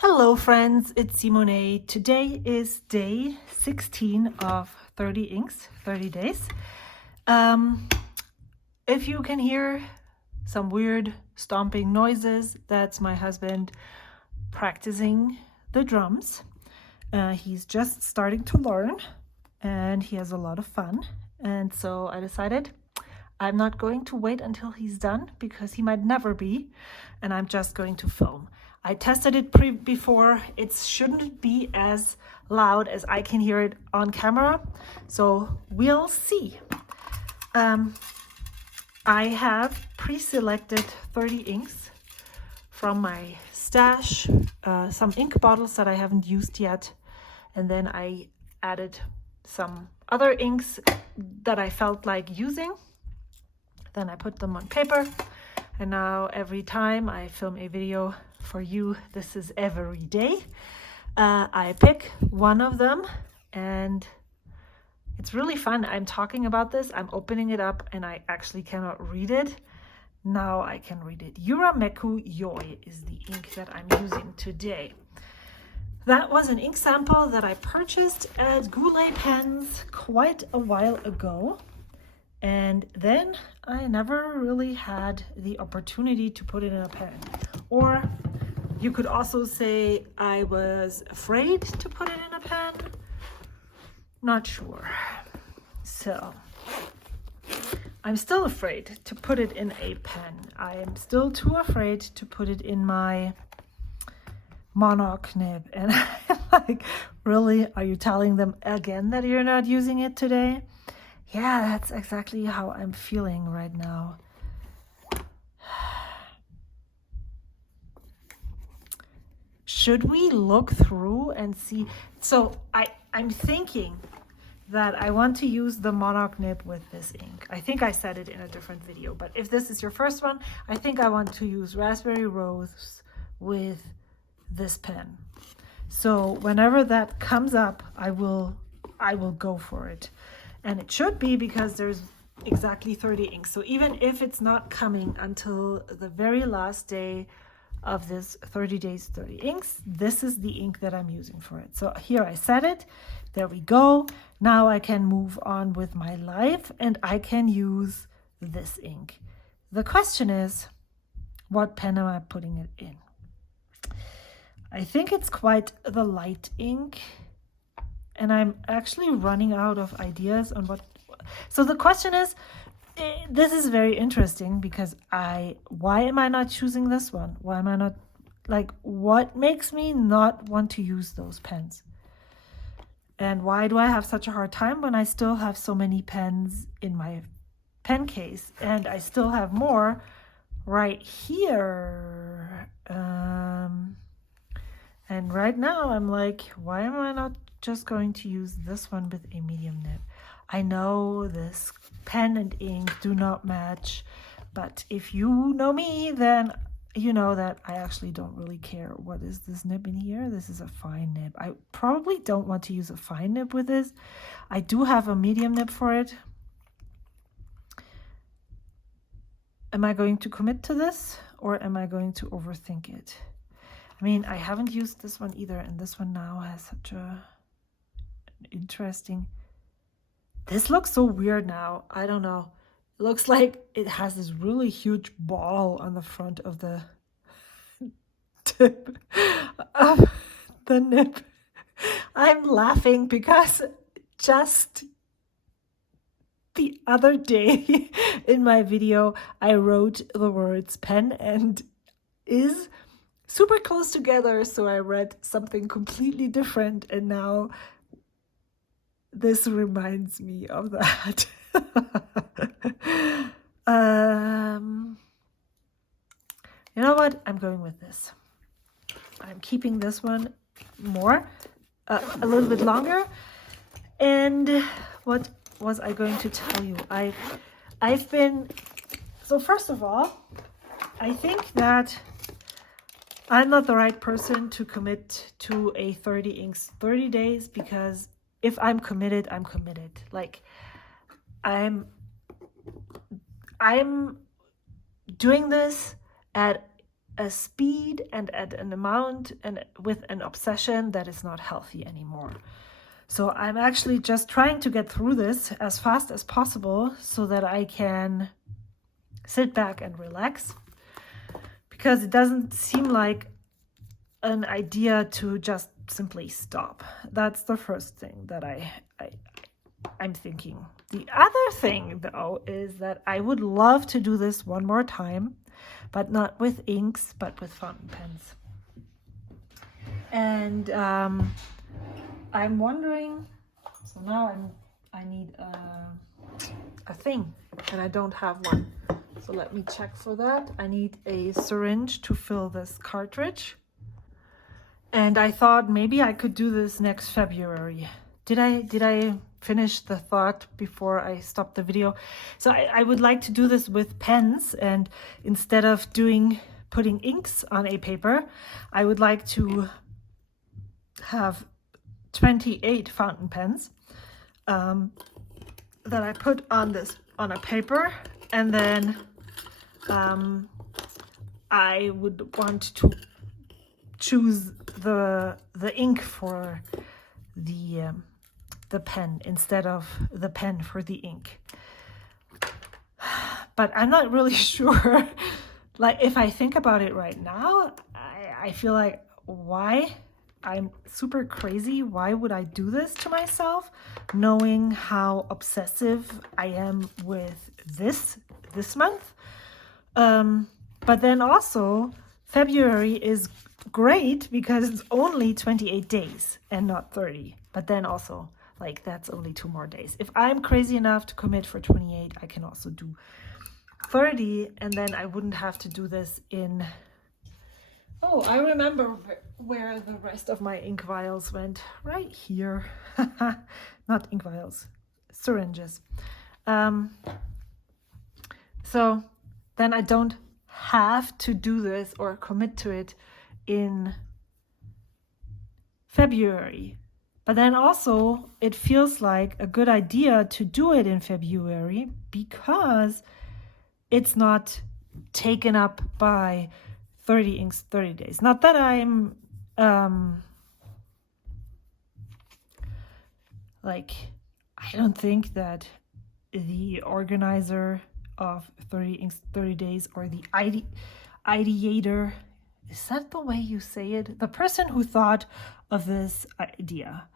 Hello friends, it's Simone. Today is day 16 of 30 inks, 30 days. If you can hear some weird stomping noises, that's my husband practicing the drums. He's just starting to learn and he has a lot of fun. And so I decided I'm not going to wait until he's done because he might never be, and I'm just going to film. I tested it before. It shouldn't be as loud as I can hear it on camera, so we'll see. I have pre-selected 30 inks from my stash, some ink bottles that I haven't used yet, and then I added some other inks that I felt like using. Then I put them on paper, and now every time I film a video for you, this is every day, I pick one of them, and it's really fun. I'm talking about this, I'm opening it up, and I actually cannot read it. Now I can read it. Yurameku Yoi is the ink that I'm using today. That was an ink sample that I purchased at Goulet Pens quite a while ago. And then I never really had the opportunity to put it in a pen. Or you could also say I was afraid to put it in a pen. Not sure. So I'm still afraid to put it in a pen. I am still too afraid to put it in my monarch nib. And I'm like, really? Are you telling them again that you're not using it today? Yeah, that's exactly how I'm feeling right now. Should we look through and see? So I'm thinking that I want to use the monarch nib with this ink. I think I said it in a different video, but if this is your first one, I think I want to use Raspberry Rose with this pen. So whenever that comes up, I will go for it. And it should be, because there's exactly 30 inks. So even if it's not coming until the very last day of this 30 days, 30 inks, this is the ink that I'm using for it. So here I set it. There we go. Now I can move on with my life and I can use this ink. The question is, what pen am I putting it in? I think it's quite the light ink. And I'm actually running out of ideas on what. So the question is, this is very interesting because why am I not choosing this one? Why am I not, like, what makes me not want to use those pens? And why do I have such a hard time when I still have so many pens in my pen case? And I still have more right here. And right now I'm like, why am I not just going to use this one with a medium nib? I know this pen and ink do not match, but if you know me, then you know that I actually don't really care. What is this nib in here? This is a fine nib. I probably don't want to use a fine nib with this. I do have a medium nib for it. Am I going to commit to this, or am I going to overthink it? I mean, I haven't used this one either, and this one now has such a interesting. This looks so weird now. I don't know. It looks like it has this really huge ball on the front of the tip of the nib. I'm laughing because just the other day in my video, I wrote the words pen and is super close together, so I read something completely different, and now this reminds me of that. You know what? I'm going with this. I'm keeping this one a little bit longer. And what was I going to tell you? So first of all, I think that I'm not the right person to commit to a 30 inks 30 days, because if I'm committed, I'm committed. Like, I'm doing this at a speed and at an amount and with an obsession that is not healthy anymore. So I'm actually just trying to get through this as fast as possible so that I can sit back and relax, because it doesn't seem like an idea to just simply stop. That's the first thing that I'm thinking. The other thing, though, is that I would love to do this one more time, but not with inks, but with fountain pens. And I'm wondering, so now I need a thing, and I don't have one. So let me check for that. I need a syringe to fill this cartridge. And I thought maybe I could do this next February. Did I finish the thought before I stopped the video? So I would like to do this with pens, and instead of putting inks on a paper, I would like to have 28 fountain pens that I put on a paper, and then I would want to choose the ink for the pen instead of the pen for the ink. But I'm not really sure. Like, if I think about it right now, I feel like, why? I'm super crazy. Why would I do this to myself, knowing how obsessive I am with this month? But then also, February is great because it's only 28 days and not 30. But then also, like, that's only 2 more days. If I'm crazy enough to commit for 28, I can also do 30, and then I wouldn't have to do this in... Oh, I remember where the rest of my ink vials went. Right here. Not ink vials, syringes. So then I don't have to do this or commit to it in February. But then also it feels like a good idea to do it in February because it's not taken up by 30 inks, 30 days. Not that I'm like, I don't think that the organizer of 30 inks, 30 days, or the ideator, is that the way you say it? The person who thought of this idea,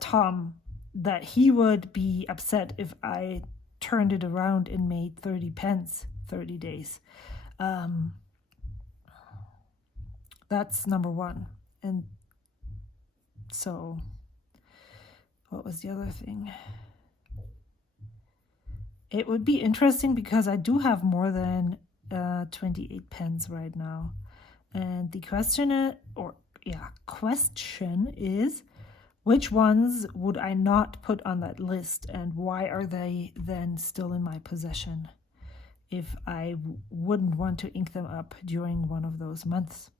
Tom, that he would be upset if I turned it around and made 30 pens, 30 days. That's number one. And so, what was the other thing? It would be interesting because I do have more than 28 pens right now. And the question is, which ones would I not put on that list, and why are they then still in my possession if I wouldn't want to ink them up during one of those months?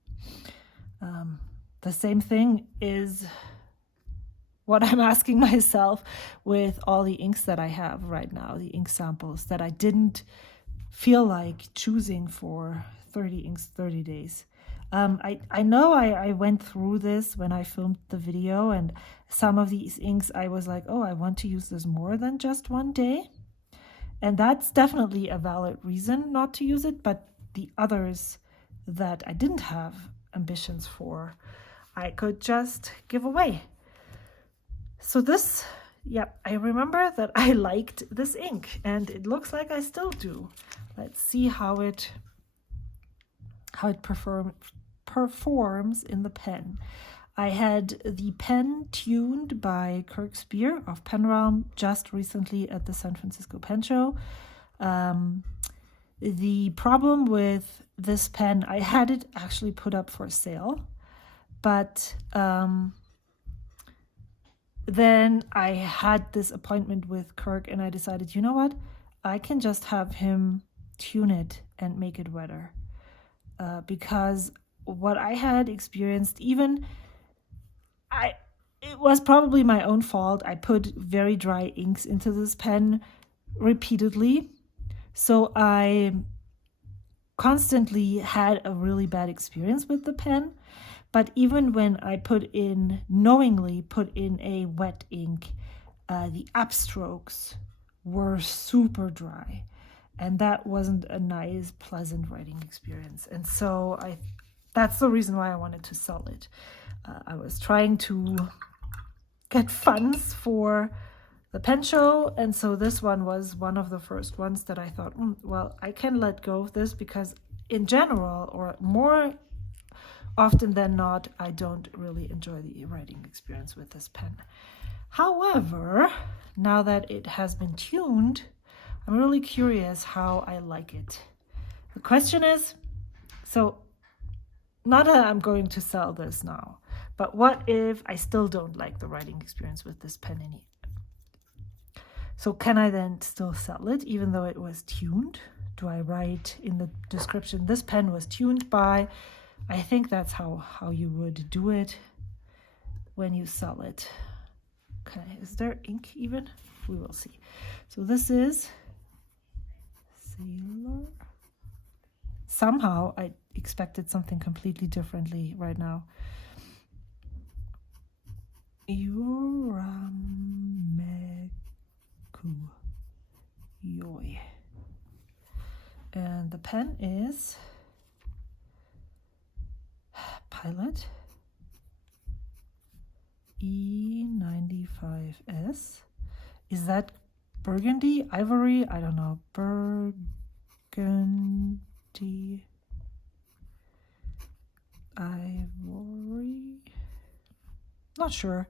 The same thing is what I'm asking myself with all the inks that I have right now, the ink samples that I didn't feel like choosing for 30 inks, 30 days. I know I went through this when I filmed the video, and some of these inks I was like, oh, I want to use this more than just one day. And that's definitely a valid reason not to use it, but the others that I didn't have ambitions for, I could just give away. So this, I remember that I liked this ink, and it looks like I still do. Let's see how it performs in the pen. I had the pen tuned by Kirk Spear of Pen Realm just recently at the San Francisco Pen Show. The problem with this pen, I had it actually put up for sale, but then I had this appointment with Kirk, and I decided, you know what, I can just have him tune it and make it wetter. Because what I had experienced, it was probably my own fault. I put very dry inks into this pen repeatedly. So I constantly had a really bad experience with the pen. But even when I knowingly put in a wet ink, the upstrokes were super dry. And that wasn't a nice, pleasant writing experience. And so that's the reason why I wanted to sell it. I was trying to get funds for the pen show, and so this one was one of the first ones that I thought, well, I can let go of this, because in general, or more often than not, I don't really enjoy the writing experience with this pen. However, now that it has been tuned, I'm really curious how I like it. The question is, so not that I'm going to sell this now, but what if I still don't like the writing experience with this pen anymore? So can I then still sell it even though it was tuned? Do I write in the description, this pen was tuned by? I think that's how you would do it when you sell it. Okay, is there ink even? We will see. So this is Sailor. Somehow I expected something completely differently right now. Yurameku Yoi. And the pen is Pilot E95S. Is that burgundy? Ivory? I don't know. Burgundy. Ivory? Not sure.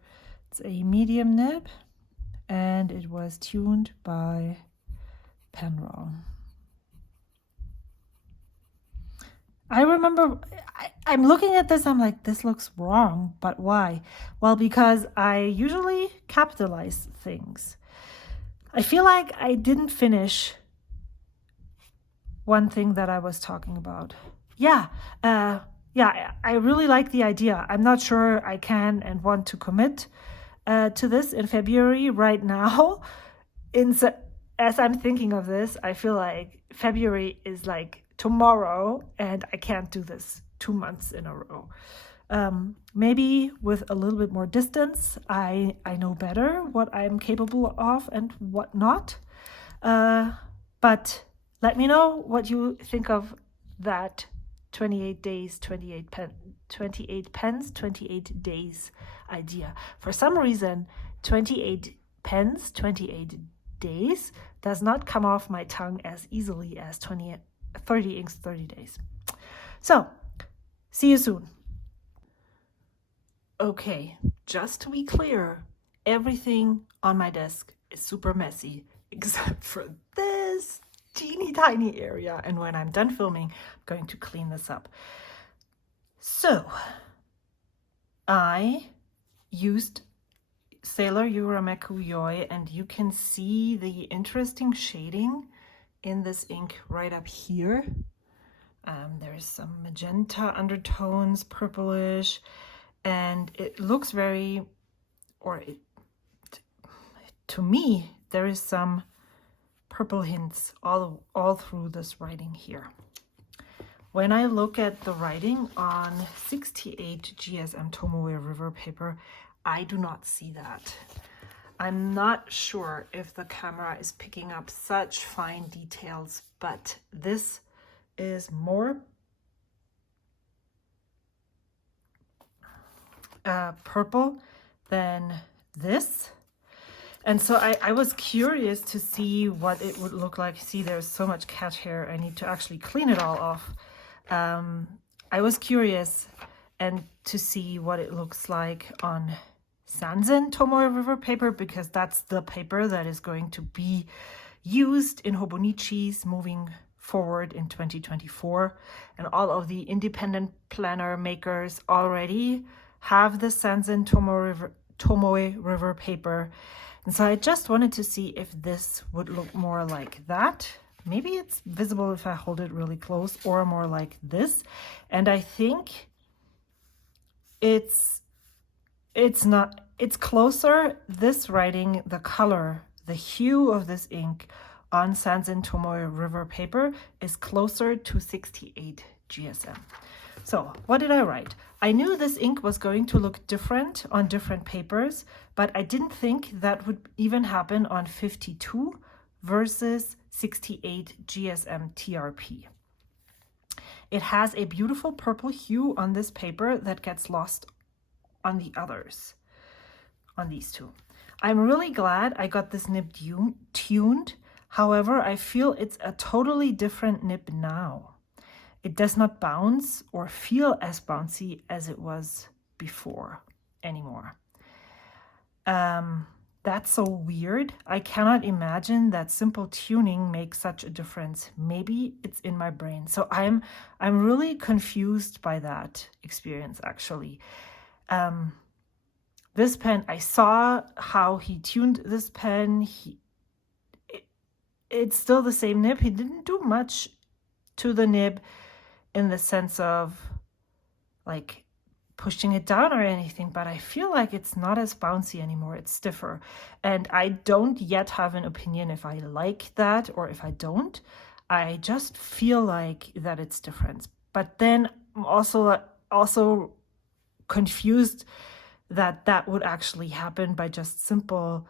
It's a medium nib, and it was tuned by Penroll. I remember I'm looking at this, I'm like, this looks wrong, but why? Well, because I usually capitalize things. I feel like I didn't finish one thing that I was talking about. Yeah, I really like the idea. I'm not sure I can and want to commit to this in February right now. As I'm thinking of this, I feel like February is like tomorrow, and I can't do this 2 months in a row. Maybe with a little bit more distance, I know better what I'm capable of and what not. But let me know what you think of that 28 days, 28 pens, 28 days idea. For some reason, 28 pens, 28 days does not come off my tongue as easily as 30 inks, 30 days. So, see you soon. Okay, just to be clear, everything on my desk is super messy except for this teeny tiny area, and when I'm done filming, I'm going to clean this up. So, I used Sailor Yurameku Yoi, and you can see the interesting shading in this ink right up here. There's some magenta undertones, purplish, and it looks very, to me, there is some purple hints all through this writing here. When I look at the writing on 68 GSM Tomoe River paper, I do not see that. I'm not sure if the camera is picking up such fine details, but this is more purple than this. And so I was curious to see what it would look like. See, there's so much cat hair. I need to actually clean it all off. I was curious and to see what it looks like on Sanzen Tomoe River paper, because that's the paper that is going to be used in Hobonichis moving forward in 2024. And all of the independent planner makers already have the Sanzen Tomoe River paper. And so I just wanted to see if this would look more like that. Maybe it's visible if I hold it really close, or more like this. And I think it's closer. This writing, the color, the hue of this ink on Sanzen Tomoe River paper is closer to 68 GSM. So what did I write? I knew this ink was going to look different on different papers, but I didn't think that would even happen on 52 versus 68 GSM TRP. It has a beautiful purple hue on this paper that gets lost on the others, on these two. I'm really glad I got this nib tuned. However, I feel it's a totally different nib now. It does not bounce or feel as bouncy as it was before anymore. That's so weird. I cannot imagine that simple tuning makes such a difference. Maybe it's in my brain. So I'm really confused by that experience, actually. This pen, I saw how he tuned this pen. It's still the same nib. He didn't do much to the nib in the sense of like pushing it down or anything, but I feel like it's not as bouncy anymore. It's stiffer. And I don't yet have an opinion if I like that or if I don't. I just feel like that it's different. But then I'm also confused that that would actually happen by just simple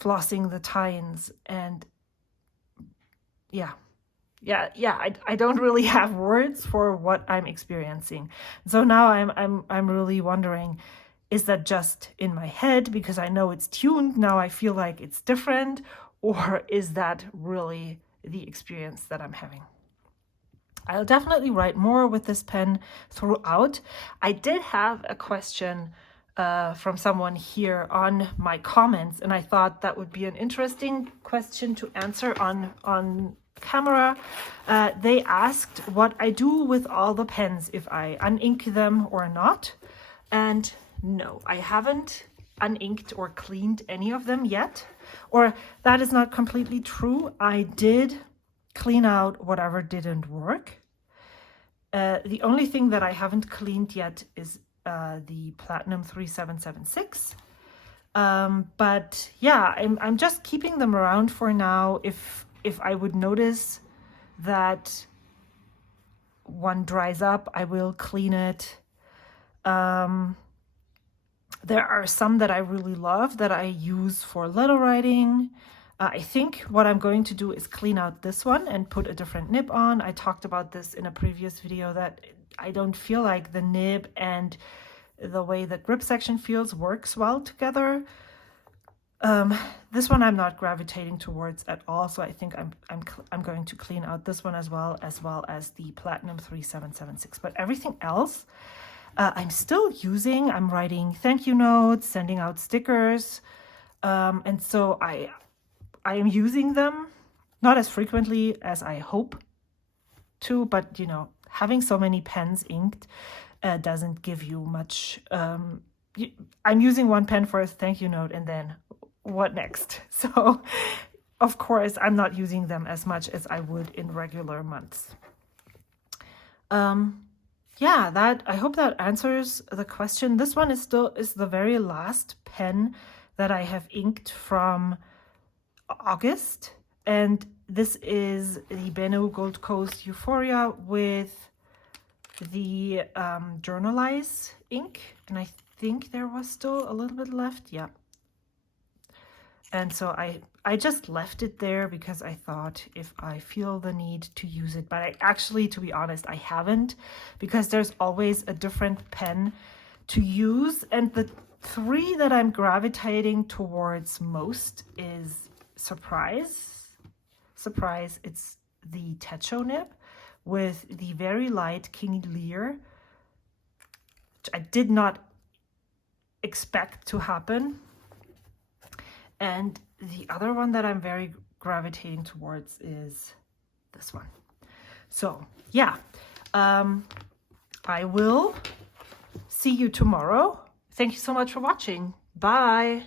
flossing the tines. And I don't really have words for what I'm experiencing. So now I'm really wondering, is that just in my head because I know it's tuned, now I feel like it's different, or is that really the experience that I'm having? I'll definitely write more with this pen throughout. I did have a question from someone here on my comments, and I thought that would be an interesting question to answer on camera. They asked what I do with all the pens, if I unink them or not. And no, I haven't uninked or cleaned any of them yet. Or that is not completely true. I did clean out whatever didn't work. The only thing that I haven't cleaned yet is the Platinum 3776. But yeah, I'm just keeping them around for now. If I would notice that one dries up, I will clean it. There are some that I really love that I use for letter writing. I think what I'm going to do is clean out this one and put a different nib on. I talked about this in a previous video that I don't feel like the nib and the way the grip section feels works well together. This one I'm not gravitating towards at all, so I think I'm going to clean out this one as well as the Platinum 3776. But everything else I'm still using. I'm writing thank you notes, sending out stickers, and so I am using them, not as frequently as I hope to, but you know, having so many pens inked doesn't give you much. I'm using one pen for a thank you note, and then what next? So of course I'm not using them as much as I would in regular months. Yeah, that, I hope that answers the question. This one is the very last pen that I have inked from August, and this is the Bennu Gold Coast Euphoria with the Journalize ink, and I think there was still a little bit left. Yeah. And so I just left it there because I thought if I feel the need to use it, but I actually, to be honest, I haven't, because there's always a different pen to use. And the three that I'm gravitating towards most is Surprise. It's the Techo nib with the very light King Lear, which I did not expect to happen. And the other one that I'm very gravitating towards is this one. So yeah, I will see you tomorrow. Thank you so much for watching. Bye.